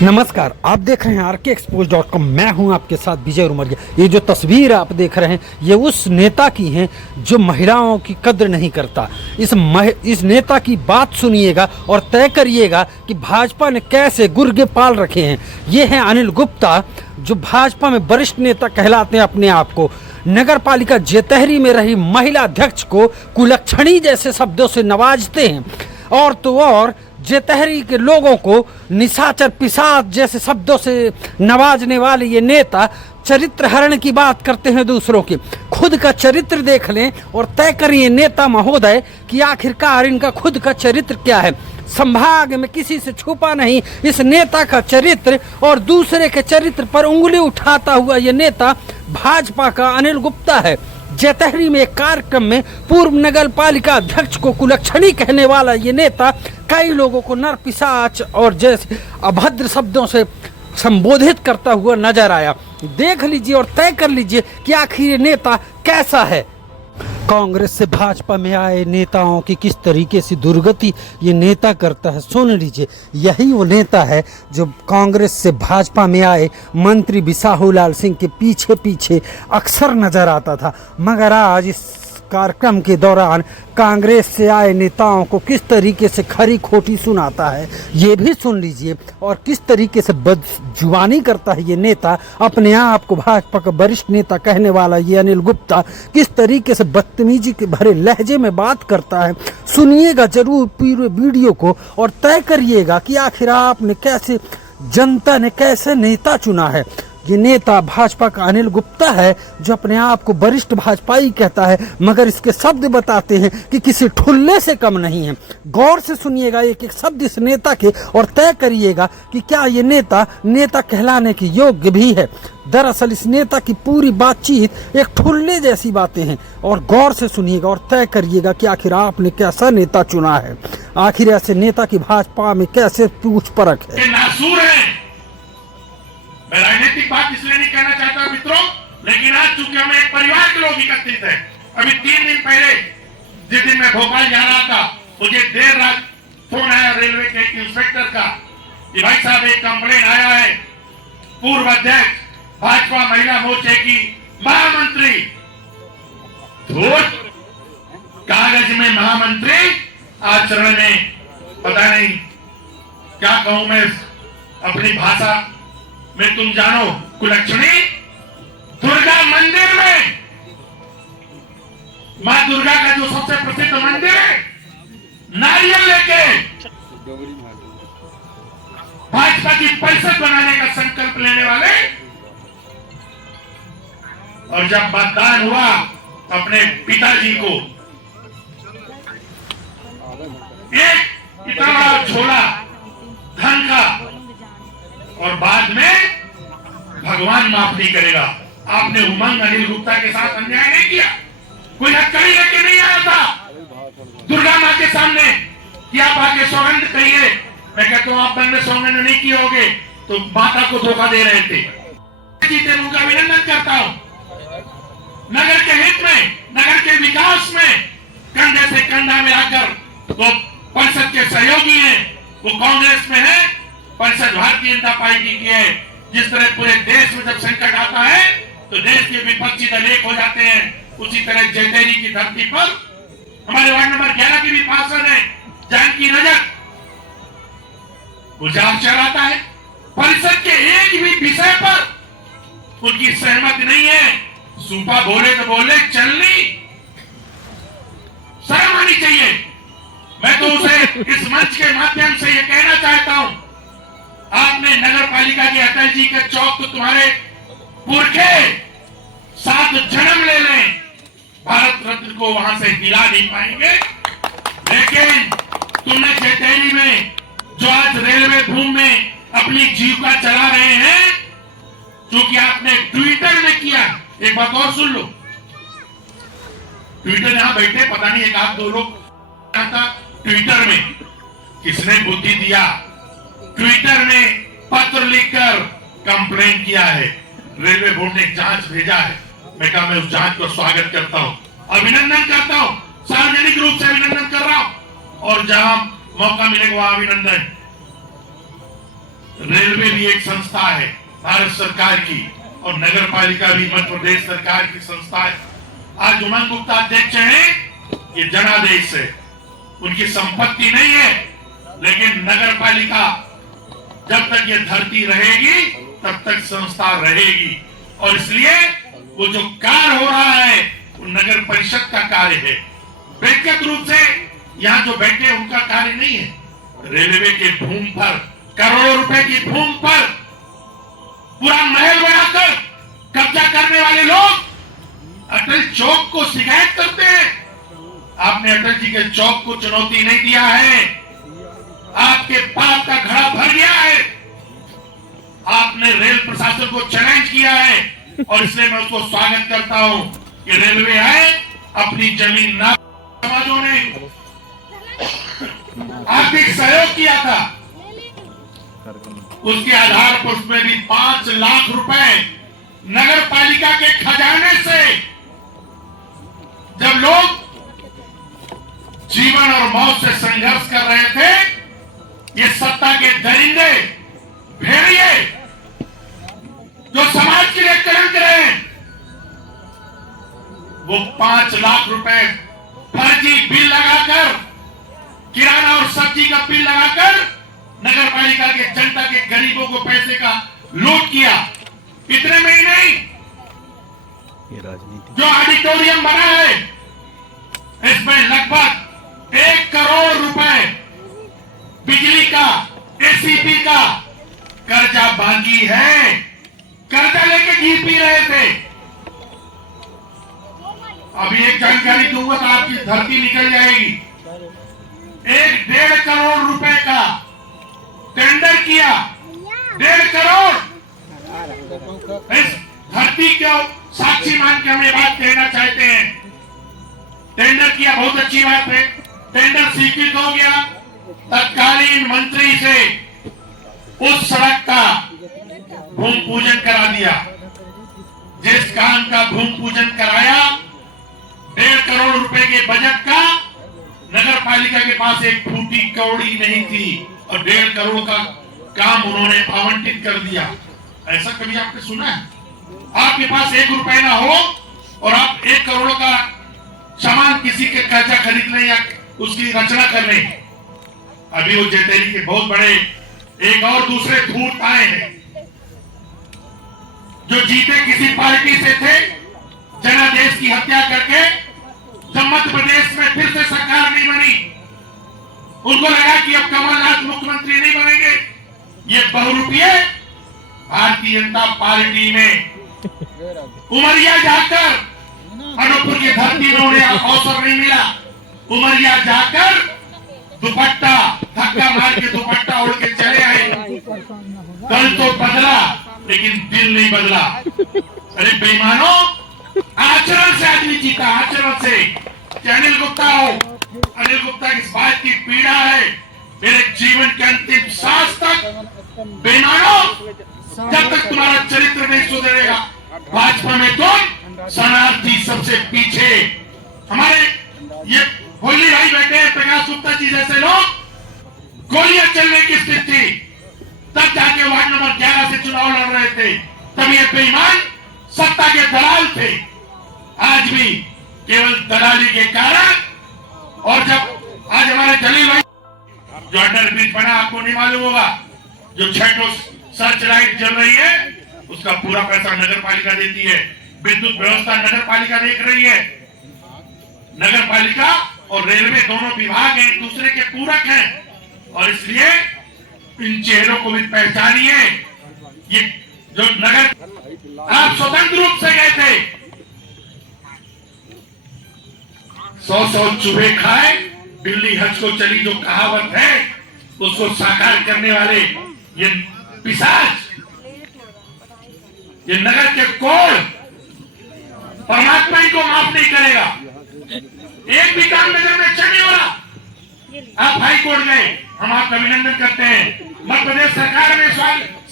नमस्कार, आप देख रहे हैं RKExposed.com। मैं हूं आपके साथ विजय उमरिया। ये जो तस्वीर आप देख रहे हैं ये उस नेता की है जो महिलाओं की कद्र नहीं करता। इस नेता की बात सुनिएगा और तय करिएगा कि भाजपा ने कैसे गुर्गे पाल रखे हैं। ये है अनिल गुप्ता, जो भाजपा में वरिष्ठ नेता कहलाते हैं अपने आप को। नगर पालिका जेतहरी में रही महिला अध्यक्ष को कुलक्षणी जैसे शब्दों से नवाजते हैं और तो और जेतहरी के लोगों को निशाचर पिशाच जैसे शब्दों से नवाजने वाले ये नेता चरित्र हरण की बात करते हैं दूसरों के। खुद का चरित्र देख लें और तय करिए नेता महोदय कि आखिरकार इनका खुद का चरित्र क्या है। संभाग में किसी से छुपा नहीं इस नेता का चरित्र, और दूसरे के चरित्र पर उंगली उठाता हुआ ये नेता भाजपा का अनिल गुप्ता है। जेतहरी में एक कार्यक्रम में पूर्व नगर पालिका अध्यक्ष को कुलक्षणी कहने वाला ये नेता कई लोगों को नर पिशाच और जैसे अभद्र शब्दों से संबोधित करता हुआ नजर आया। देख लीजिए और तय कर लीजिए कि आखिर ये नेता कैसा है। कांग्रेस से भाजपा में आए नेताओं की किस तरीके से दुर्गति ये नेता करता है, सुन लीजिए। यही वो नेता है जो कांग्रेस से भाजपा में आए मंत्री बिसाहूलाल सिंह के पीछे पीछे अक्सर नजर आता था, मगर आज इस कार्यक्रम के दौरान कांग्रेस से आए नेताओं को किस तरीके से खरी खोटी सुनाता है ये भी सुन लीजिए। और किस तरीके से बदजुबानी करता है ये नेता, अपने आप को भाजपा का वरिष्ठ नेता कहने वाला ये अनिल गुप्ता किस तरीके से बदतमीजी के भरे लहजे में बात करता है। सुनिएगा जरूर पूरे वीडियो को और तय करिएगा कि आखिर आपने कैसे, जनता ने कैसे नेता चुना है। ये नेता भाजपा का अनिल गुप्ता है जो अपने आप को वरिष्ठ भाजपाई कहता है, मगर इसके शब्द बताते हैं कि किसी ठुल्ले से कम नहीं है। गौर से सुनिएगा एक एक शब्द इस नेता के और तय करिएगा कि क्या ये नेता कहलाने के योग्य भी है। दरअसल इस नेता की पूरी बातचीत एक ठुल्ले जैसी बातें हैं, और गौर से सुनिएगा और तय करिएगा कि आखिर आपने कैसा नेता चुना है। आखिर ऐसे नेता की भाजपा में कैसे पूछ परख है। मैं राजनीतिक बात इसलिए नहीं कहना चाहता मित्रों, लेकिन आज चूंकि हम एक परिवार के लोग एकत्रित हैं। अभी 3 दिन पहले जिस दिन मैं भोपाल जा रहा था, मुझे देर रात फोन आया रेलवे के इंस्पेक्टर का कि भाई साहब एक कंप्लेन आया है, पूर्व अध्यक्ष भाजपा महिला मोर्चे की महामंत्री, कागज में महामंत्री, आचरण में पता नहीं क्या कहूं मैं अपनी भाषा में, तुम जानो कुलक्षणी। दुर्गा मंदिर में, मां दुर्गा का जो सबसे प्रसिद्ध मंदिर है, नारियल लेके भाजपा की परिषद बनाने का संकल्प लेने वाले, और जब मतदान हुआ अपने पिताजी को एक इतना बड़ा झोला धन का, और बाद में भगवान माफ नहीं करेगा। आपने उमंग अनिल गुप्ता के साथ अन्याय नहीं किया, कोई हथकड़ी लेके नहीं आया था दुर्गा मां के सामने कि आप आके सौगंध कहिए। मैं कहता हूं आप मन में सौगंध नहीं किए होगे तो माता को धोखा दे रहे थे। जीते उनका अभिनंदन करता हूं। नगर के हित में, नगर के विकास में कंधे से कंधा मिलाकर वो परिषद के सहयोगी हैं, वो कांग्रेस में है, परिषद भारतीय जनता पार्टी की है। जिस तरह पूरे देश में जब संकट आता है तो देश के विपक्षी दल एक हो जाते हैं, उसी तरह जेतहरी की धरती पर हमारे वार्ड नंबर 11 की भी पार्षद है जानकी रजक, मुझे आश्चर्य आता है परिषद के एक भी विषय पर उनकी सहमति नहीं है। सूपा बोले तो बोले, चलनी शर्म आनी चाहिए। मैं तो उसे इस मंच के माध्यम से ये कहना चाहता हूं, आपने नगर पालिका की अटल जी के चौक तो तुम्हारे पुरखे 7 जन्म ले लें, भारत रत्न को वहां से हिला नहीं पाएंगे। लेकिन तुमने जेतहरी में जो आज रेलवे भूमि में अपनी जीविका चला रहे हैं, क्योंकि आपने ट्विटर में किया। एक बात और सुन लो, ट्विटर यहां बैठे पता नहीं 1-2 लोग ट्विटर में किसने बुद्धि दिया, ट्विटर में पत्र लिखकर कंप्लेन किया है। रेलवे बोर्ड ने जांच भेजा है। मैं कहा मैं उस जांच को स्वागत करता हूं, अभिनंदन करता हूं, सार्वजनिक रूप से अभिनंदन कर रहा हूं, और जहां मौका मिलेगा वहां अभिनंदन। रेलवे भी एक संस्था है भारत सरकार की और नगर पालिका भी मध्य प्रदेश सरकार की संस्था है। आज उमंग गुप्ता अध्यक्ष हैं, ये जनादेश है, उनकी संपत्ति नहीं है, लेकिन नगर पालिका जब तक ये धरती रहेगी तब तक संस्था रहेगी और इसलिए वो जो कार्य हो रहा है वो नगर परिषद का कार्य है। व्यक्तिगत रूप से यहाँ जो बैठे हैं उनका कार्य नहीं है। रेलवे के भूमि पर करोड़ों रुपए की भूमि पर पूरा महल बनाकर कब्जा करने वाले लोग अटल चौक को शिकायत करते हैं। आपने अटल जी के चौक को चुनौती नहीं दिया है, आपके पाप का घड़ा भर गया है। आपने रेल प्रशासन को चैलेंज किया है और इसलिए मैं उसको स्वागत करता हूं कि रेलवे आए, अपनी जमीन ना समाजों ने आर्थिक सहयोग किया था, उसके आधार पर उसमें भी 5 लाख रुपए नगर पालिका के खजाने से, जब लोग जीवन और मौत से संघर्ष कर रहे थे, ये सत्ता के दरिंदे भेड़िए जो समाज के लिए कलंक रहे हैं, वो 5 लाख रुपए फर्जी बिल लगाकर, किराना और सब्जी का बिल लगाकर नगर पालिका के जनता के गरीबों को पैसे का लूट किया। इतने में ही नहीं, ये राजनीति जो ऑडिटोरियम बना है इसमें लगभग 1 करोड़ रुपए बिजली का, एसीपी का कर्जा बाकी है। कर्जा लेके घी पी रहे थे। अभी एक जानकारी दूंगा तो आपकी धरती निकल जाएगी। 1.5 करोड़ रुपए का टेंडर किया, 1.5 करोड़। इस धरती को साक्षी मान के हम ये बात कहना चाहते हैं। टेंडर किया, बहुत अच्छी बात है, टेंडर स्वीकृत हो गया। तत्कालीन मंत्री से उस सड़क का भूमि पूजन करा दिया। जिस काम का भूमि पूजन कराया, 1.5 करोड़ रुपए के बजट का, नगर पालिका के पास एक फूटी कौड़ी नहीं थी और 1.5 करोड़ का काम उन्होंने आवंटित कर दिया। ऐसा कभी आपने सुना है? आपके पास 1 रुपए ना हो और आप 1 करोड़ का सामान किसी के कर्जा खरीद लें या उसकी रचना कर लें। अभी वो जेटेली के बहुत बड़े एक और दूसरे धूर्त आए हैं जो जीते किसी पार्टी से थे, जनादेश की हत्या करके जब मध्य प्रदेश में फिर से सरकार नहीं बनी, उनको लगा कि अब कमलनाथ मुख्यमंत्री नहीं बनेंगे। ये बहुरूपीय भारतीय जनता पार्टी में उमरिया जाकर, अनूपपुर की धरती में उन्हें अवसर नहीं मिला, उमरिया जाकर दुपट्टा धक्का मार के दुपट्टा उड़ के चले आए। दल तो बदला लेकिन दिल नहीं बदला। अरे बेईमानों, आचरण से आदमी जीता, आचरण से। अनिल गुप्ता हो, अनिल गुप्ता की इस बात की पीड़ा है, मेरे जीवन के अंतिम सांस तक बेईमानों, जब तक तुम्हारा चरित्र नहीं सुधरेगा, भाजपा में तुम शरणार्थी सबसे पीछे। हमारे ये होली भाई बैठे हैं, प्रकाश गुप्ता जी जैसे लोग, गोलियां चलने की स्थिति, तब जाके वार्ड नंबर 11 से चुनाव लड़ रहे थे, तब ये बेईमान सत्ता के दलाल थे। आज भी केवल दलाली के कारण, और जब आज हमारे जलील भाई जो अंडर ब्रिज बना, आपको नहीं मालूम होगा, जो 6 सर्च लाइट जल रही है उसका पूरा पैसा नगर पालिका देती है। विद्युत व्यवस्था नगर पालिका देख रही है। नगर पालिका और रेलवे दोनों विभाग हैं, एक दूसरे के पूरक हैं और इसलिए इन चेहरों को भी पहचानिए। ये जो नगर आप स्वतंत्र रूप से गए थे, 100 चूहे खाए बिल्ली हज को चली, जो कहावत है उसको साकार करने वाले ये पिशाच, ये नगर के कोड़, परमात्मा इनको माफ नहीं करेगा। एक भी काम नगर में अच्छा नहीं हो रहा। आप हाई कोर्ट गए, हम आपका अभिनंदन करते हैं। मध्य प्रदेश सरकार ने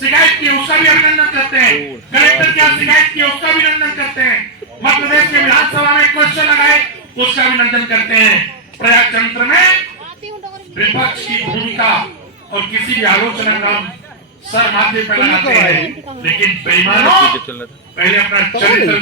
शिकायत की, उसका भी अभिनंदन करते हैं। कलेक्टर के यहाँ शिकायत की, उसका भी अभिनंदन करते हैं। मध्य प्रदेश के विधानसभा में क्वेश्चन लगाए, उसका अभिनंदन करते हैं। प्रजातंत्र में विपक्ष की भूमिका और किसी भी आलोचना का सर माथे पे लगाते हैं, लेकिन बेईमानों चल रहा था पहले अपना चरित्र